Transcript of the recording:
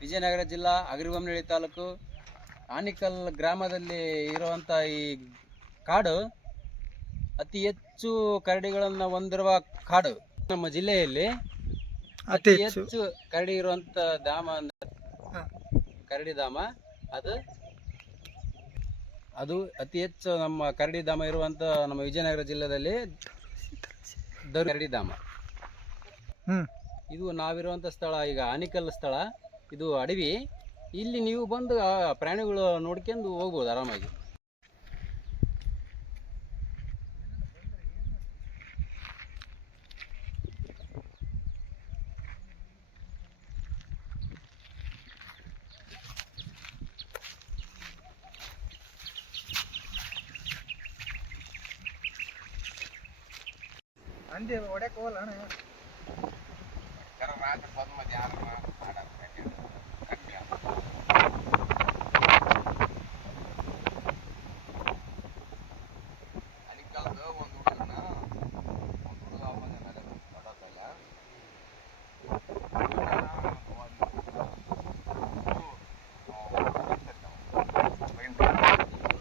ವಿಜಯನಗರ ಜಿಲ್ಲಾ ಅಗರಿಬೊಮ್ಮನಹಳ್ಳಿ ತಾಲೂಕು ಆನಿಕಲ್ ಗ್ರಾಮದಲ್ಲಿ ಇರುವಂಥ ಈ ಕಾಡು ಅತಿ ಹೆಚ್ಚು ಕರಡಿಗಳನ್ನು ಹೊಂದಿರುವ ಕಾಡು. ನಮ್ಮ ಜಿಲ್ಲೆಯಲ್ಲಿ ಅತಿ ಹೆಚ್ಚು ಕರಡಿ ಇರುವಂಥ ಧಾಮ ಅಂದ್ರೆ ಕರಡಿ ಧಾಮ. ಅದು ಅತಿ ಹೆಚ್ಚು ನಮ್ಮ ಕರಡಿ ಧಾಮ ಇರುವಂಥ ನಮ್ಮ ವಿಜಯನಗರ ಜಿಲ್ಲೆಯಲ್ಲಿ ಕರಡಿ ಧಾಮ. ಇದು ನಾವಿರುವಂಥ ಸ್ಥಳ ಈಗ ಆನಿಕಲ್ ಸ್ಥಳ. ಇದು ಅಡವಿ. ಇಲ್ಲಿ ನೀವು ಬಂದು ಪ್ರಾಣಿಗಳು ನೋಡ್ಕೊಂಡು ಹೋಗ್ಬೋದು ಆರಾಮಾಗಿ. ಅಂದೆ ಹೊಡ್ಯಕ್ಕೆ ಹೋಗಲ್ಲ ಅಣ್ಣ. ರಾತ್ರಿ ಬಂದು ಮತ್ತೆ ಯಾರು